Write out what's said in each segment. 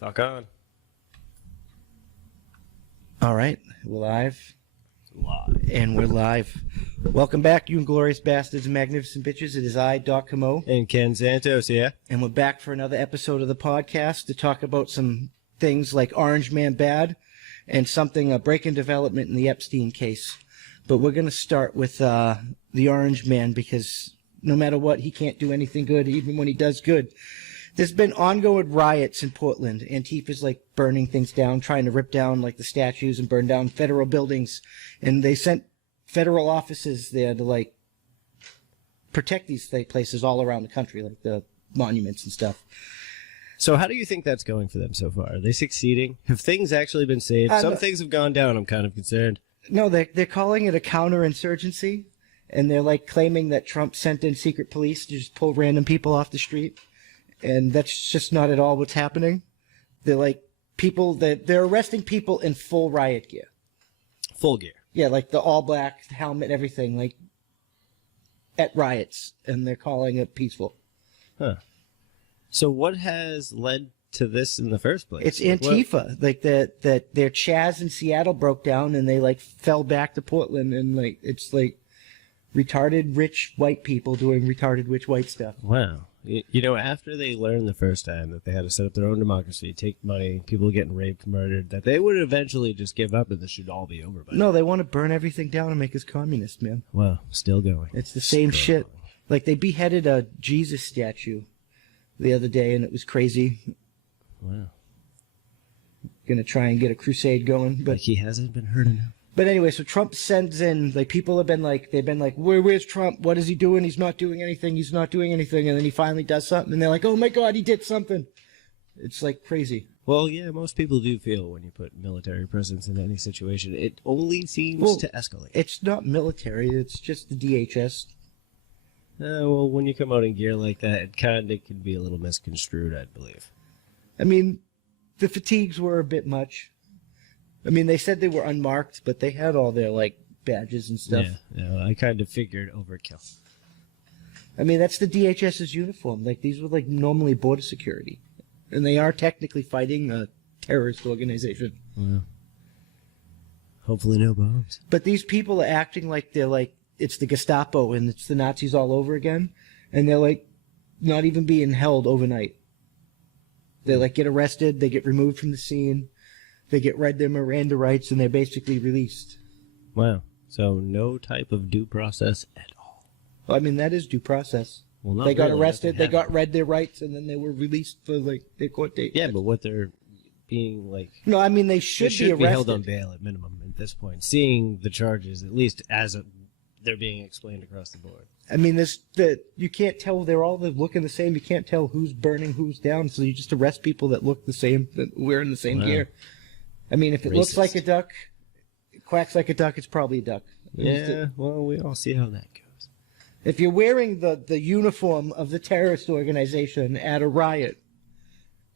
Talk on. All right, we're live. Live. And we're live. Welcome back, you inglorious bastards and magnificent bitches. It is I, Doc Camo. And Ken Santos, yeah? And we're back for another episode of the podcast to talk about some things like Orange Man Bad and something, a break-in development in the Epstein case. But we're going to start with the Orange Man because no matter what, he can't do anything good, even when he does good. There's been ongoing riots in Portland. Antifa's like burning things down, trying to rip down like the statues and burn down federal buildings. And they sent federal officers there to like protect these places all around the country, like the monuments and stuff. So how do you think that's going for them so far? Are they succeeding? Have things actually been saved? Some things have gone down. I'm kind of concerned. No, they're calling it a counterinsurgency. And they're like claiming that Trump sent in secret police to just pull random people off the street. And that's just not at all what's happening. They're like people that they're arresting people in full riot gear. Full gear. Yeah, like the all black helmet, everything, like at riots, and they're calling it peaceful. Huh. So what has led to this in the first place? It's Antifa. Like that their Chaz in Seattle broke down and they like fell back to Portland, and like it's like retarded rich white people doing retarded rich white stuff. Wow. You know, after they learned the first time that they had to set up their own democracy, take money, people getting raped, murdered, that they would eventually just give up and this should all be over by now. No, they want to burn everything down and make us communist, man. Wow, still going. It's the same shit. Like they beheaded a Jesus statue the other day and it was crazy. Wow. Gonna try and get a crusade going, but like he hasn't been heard enough. But anyway, so Trump sends in, like, people have been like, they've been like, where's Trump? What is he doing? He's not doing anything. He's not doing anything. And then he finally does something, and they're like, oh my God, he did something. It's like crazy. Well, yeah, most people do feel when you put military presence in any situation, it only seems to escalate. It's not military. It's just the DHS. Well, when you come out in gear like that, it kind of can be a little misconstrued, I believe. I mean, the fatigues were a bit much. I mean, they said they were unmarked, but they had all their, like, badges and stuff. Yeah, I kind of figured overkill. I mean, that's the DHS's uniform. Like, these were, like, normally border security. And they are technically fighting a terrorist organization. Well, hopefully no bombs. But these people are acting like they're, like, it's the Gestapo and it's the Nazis all over again. And they're, like, not even being held overnight. They, like, get arrested, they get removed from the scene. They get read their Miranda rights, and they're basically released. Wow. So no type of due process at all. Well, I mean, that is due process. Well, not they got really, arrested, they got read their rights, and then they were released for, like, their court date. Yeah, but what they're being, like... No, I mean, they should be arrested. be held on bail at minimum at this point, seeing the charges, at least as they're being explained across the board. I mean, you can't tell, they're all looking the same. You can't tell who's burning who's down, so you just arrest people that look the same, that wearing the same gear. I mean, if it looks like a duck, it quacks like a duck, it's probably a duck. Yeah, well, we all see how that goes. If you're wearing the uniform of the terrorist organization at a riot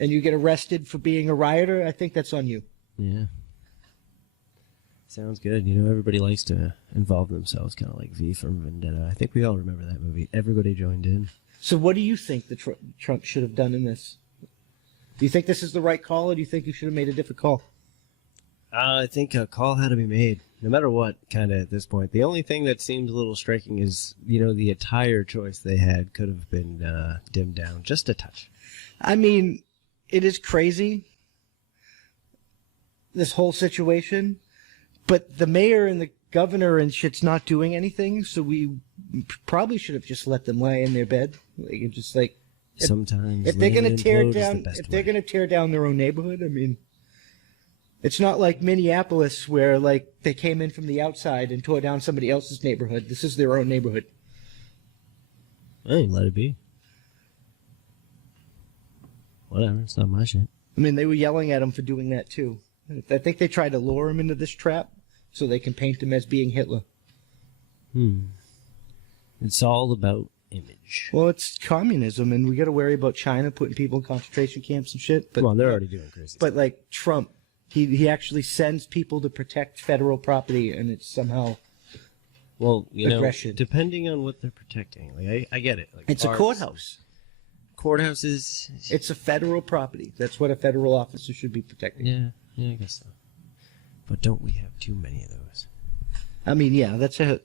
and you get arrested for being a rioter, I think that's on you. Yeah. Sounds good. You know, everybody likes to involve themselves, kind of like V from Vendetta. I think we all remember that movie. Everybody joined in. So what do you think that Trump should have done in this? Do you think this is the right call, or do you think he should have made a different call? I think a call had to be made, no matter what, kind of at this point. The only thing that seems a little striking is, you know, the attire choice they had could have been dimmed down just a touch. I mean, it is crazy, this whole situation, but the mayor and the governor and shit's not doing anything, so we probably should have just let them lie in their bed. Like, just like, sometimes if they're going to tear down, they're going to tear down their own neighborhood, I mean... It's not like Minneapolis where, like, they came in from the outside and tore down somebody else's neighborhood. This is their own neighborhood. Hey, let it be. Whatever, it's not my shit. I mean, they were yelling at him for doing that, too. I think they tried to lure him into this trap so they can paint him as being Hitler. It's all about image. Well, it's communism, and we got to worry about China putting people in concentration camps and shit. But, well, they're already doing crazy But, stuff. like, Trump... He actually sends people to protect federal property, and it's somehow well, you aggression. know, depending on what they're protecting. Like, I get it. Like it's parks, a courthouse. courthouses. It's a federal property. That's what a federal officer should be protecting. Yeah, I guess so. But don't we have too many of those? I mean, yeah, that's a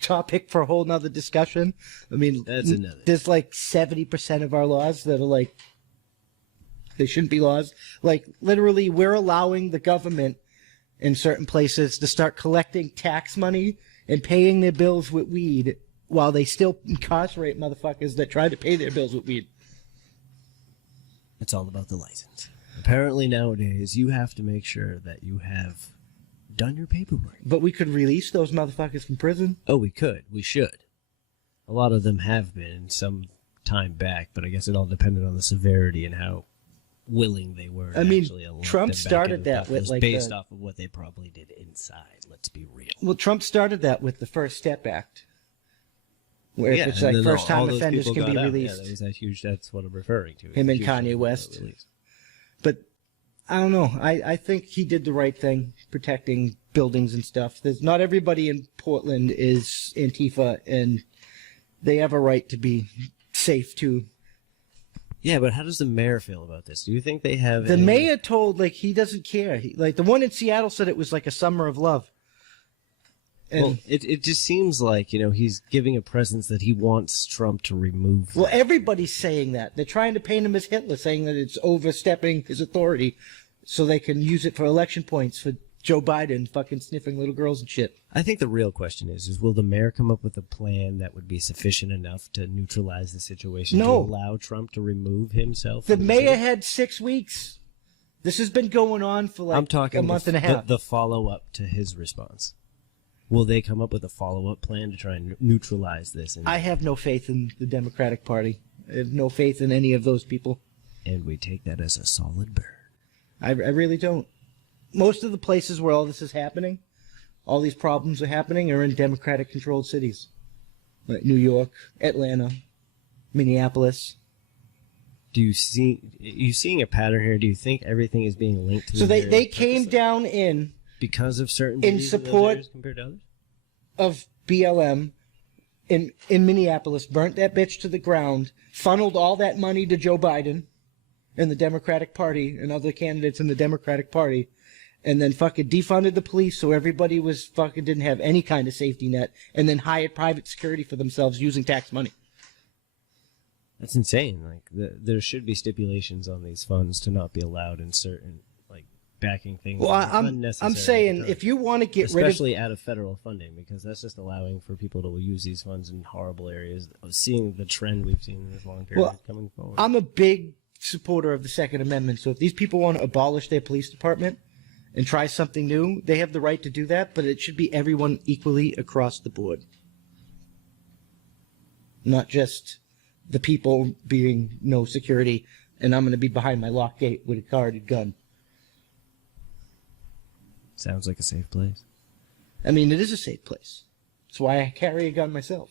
topic for a whole nother discussion. I mean, That's another. There's like 70% of our laws that are like, they shouldn't be laws. Like, literally, we're allowing the government in certain places to start collecting tax money and paying their bills with weed while they still incarcerate motherfuckers that try to pay their bills with weed. It's all about the license. Apparently nowadays, you have to make sure that you have done your paperwork. But we could release those motherfuckers from prison. Oh, we could. We should. A lot of them have been some time back, but I guess it all depended on the severity and how willing they were. I mean, actually let Trump them back started in. that It with was like based off of what they probably did inside. Let's be real. Well, Trump started that with the First Step Act, where if it's and like then first-time all those offenders people can be got out. released. Yeah, that was that huge. That's what I'm referring to. Him and Huge Kanye people West. got released. But I don't know. I think he did the right thing protecting buildings and stuff. There's not everybody in Portland is Antifa, and they have a right to be safe too. Yeah, but how does the mayor feel about this? Do you think they have The any- mayor told like he doesn't care. Like the one in Seattle said it was like a summer of love. And Well, it just seems like, he's giving a presence that he wants Trump to remove. well, everybody's saying that. They're trying to paint him as Hitler, saying that it's overstepping his authority so they can use it for election points for Joe Biden fucking sniffing little girls and shit. I think the real question is will the mayor come up with a plan that would be sufficient enough to neutralize the situation No. to allow Trump to remove himself? The from mayor city? had 6 weeks. This has been going on for like I'm talking a month and a half. The follow-up to his response. Will they come up with a follow-up plan to try and neutralize this? I have no faith in the Democratic Party. I have no faith in any of those people. And we take that as a solid burn. I really don't. Most of the places where all this is happening, all these problems are happening, are in Democratic-controlled cities. Like New York, Atlanta, Minneapolis. Are you seeing a pattern here? Do you think everything is being linked to So the they came down in because of certain in cities in those support areas compared to others? of BLM in Minneapolis, burnt that bitch to the ground, funneled all that money to Joe Biden and the Democratic Party and other candidates in the Democratic Party, and then fucking defunded the police so everybody was fucking didn't have any kind of safety net, and then hired private security for themselves using tax money. That's insane. Like there should be stipulations on these funds to not be allowed in certain backing things. Well, I'm saying if you want to get especially out of federal funding, because that's just allowing for people to use these funds in horrible areas. Seeing the trend we've seen in this long period coming forward. I'm a big supporter of the Second Amendment. So if these people want to abolish their police department and try something new, they have the right to do that. But it should be everyone equally across the board, not just the people being no security, and I'm going to be behind my lock gate with a guarded gun. Sounds like a safe place. I mean, it is a safe place. That's why I carry a gun myself.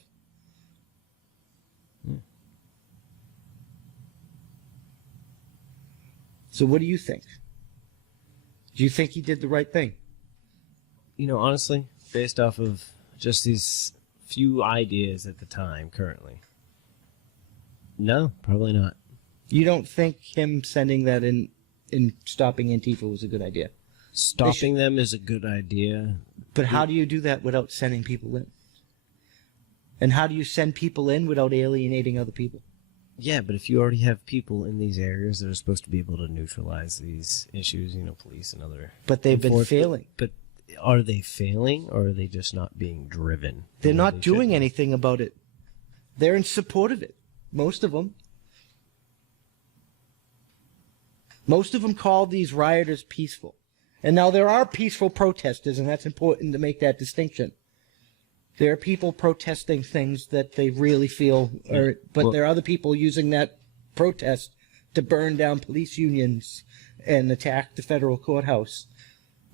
So what do you think? Do you think he did the right thing? Honestly, based off of just these few ideas at the time currently, no, probably not. You don't think him sending that in stopping Antifa was a good idea? Stopping them is a good idea. But how do you do that without sending people in? And how do you send people in without alienating other people? Yeah, but if you already have people in these areas that are supposed to be able to neutralize these issues, police and other... But they've been failing. But are they failing, or are they just not being driven? They're not doing anything about it. They're in support of it. Most of them. Most of them call these rioters peaceful. And now there are peaceful protesters, and that's important to make that distinction. There are people protesting things that they really feel, but there are other people using that protest to burn down police unions and attack the federal courthouse.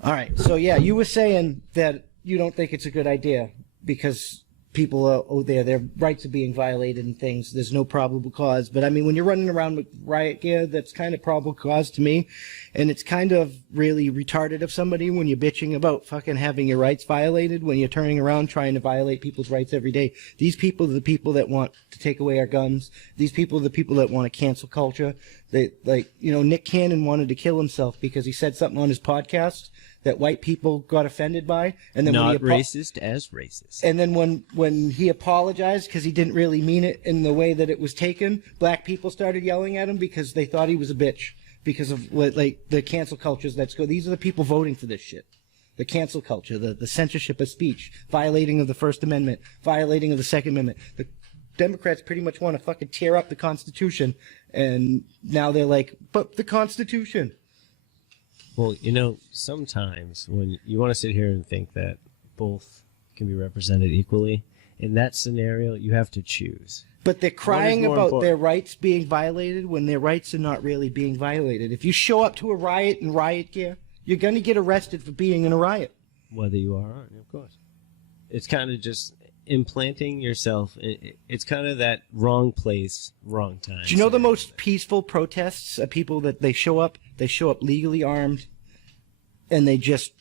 All right, so yeah, you were saying that you don't think it's a good idea because people out there, their rights are being violated and things. There's no probable cause. But I mean, when you're running around with riot gear, that's kind of probable cause to me. And it's kind of really retarded of somebody when you're bitching about fucking having your rights violated, when you're turning around trying to violate people's rights every day. These people are the people that want to take away our guns. These people are the people that want to cancel culture. They, like, you know, Nick Cannon wanted to kill himself because he said something on his podcast that white people got offended by, and then not racist as racist. And then when he apologized because he didn't really mean it in the way that it was taken, black people started yelling at him because they thought he was a bitch because of like the cancel cultures that's go. These are the people voting for this shit. The cancel culture, the censorship of speech, violating of the First Amendment, violating of the Second Amendment. The Democrats pretty much want to fucking tear up the Constitution, and now they're like, but the Constitution. Well, you know, sometimes when you want to sit here and think that both can be represented equally, in that scenario, you have to choose. But they're crying about important? their rights being violated when their rights are not really being violated. If you show up to a riot in riot gear, you're going to get arrested for being in a riot. Whether you are or aren't, of course. It's kind of just implanting yourself. It's kind of that wrong place, wrong time. Do you know the most peaceful protests are people that they show up legally armed, and they just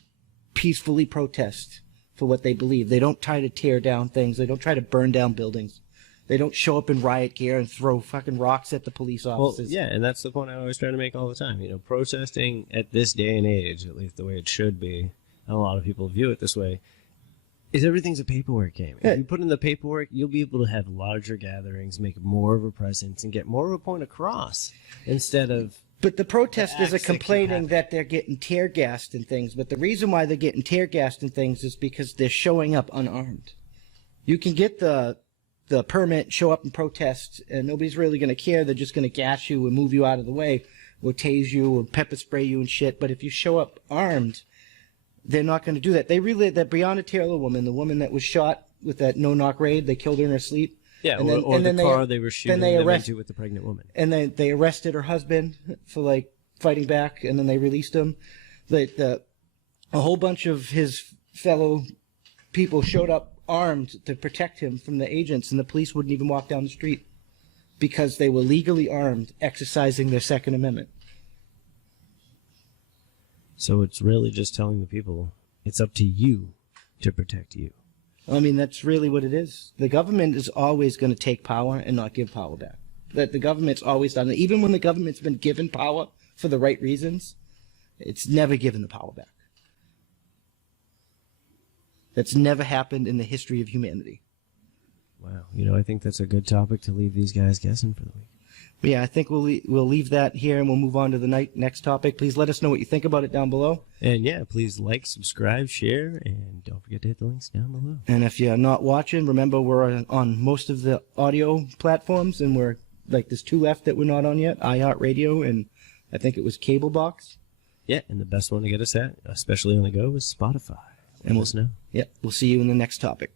peacefully protest for what they believe. They don't try to tear down things. They don't try to burn down buildings. They don't show up in riot gear and throw fucking rocks at the police officers. Well, yeah, and that's the point I always try to make all the time. You know, protesting at this day and age, at least the way it should be, and a lot of people view it this way, is everything's a paperwork game. If you put in the paperwork, you'll be able to have larger gatherings, make more of a presence, and get more of a point across instead of... But the protesters are complaining that they're getting tear gassed and things. But the reason why they're getting tear gassed and things is because they're showing up unarmed. You can get the permit, show up and protest, and nobody's really going to care. They're just going to gas you and move you out of the way, or tase you, or pepper spray you and shit. But if you show up armed, they're not going to do that. They really, that Breonna Taylor woman, the woman that was shot with that no-knock raid, they killed her in her sleep. Yeah, or the car they were shooting them into with the pregnant woman. And then they arrested her husband for, like, fighting back, and then they released him. A whole bunch of his fellow people showed up armed to protect him from the agents, and the police wouldn't even walk down the street because they were legally armed, exercising their Second Amendment. So it's really just telling the people, it's up to you to protect you. I mean, that's really what it is. The government is always going to take power and not give power back. That the government's always done it. Even when the government's been given power for the right reasons, it's never given the power back. That's never happened in the history of humanity. Wow. You know, I think that's a good topic to leave these guys guessing for the week. But yeah, I think we'll leave that here, and we'll move on to the next topic. Please let us know what you think about it down below. And yeah, please like, subscribe, share, and don't forget to hit the links down below. And if you're not watching, remember we're on most of the audio platforms, and we're like there's 2 left that we're not on yet, iHeartRadio, and I think it was Cable Box. Yeah, and the best one to get us at, especially on the go, is Spotify. And we'll know. Yeah, we'll see you in the next topic.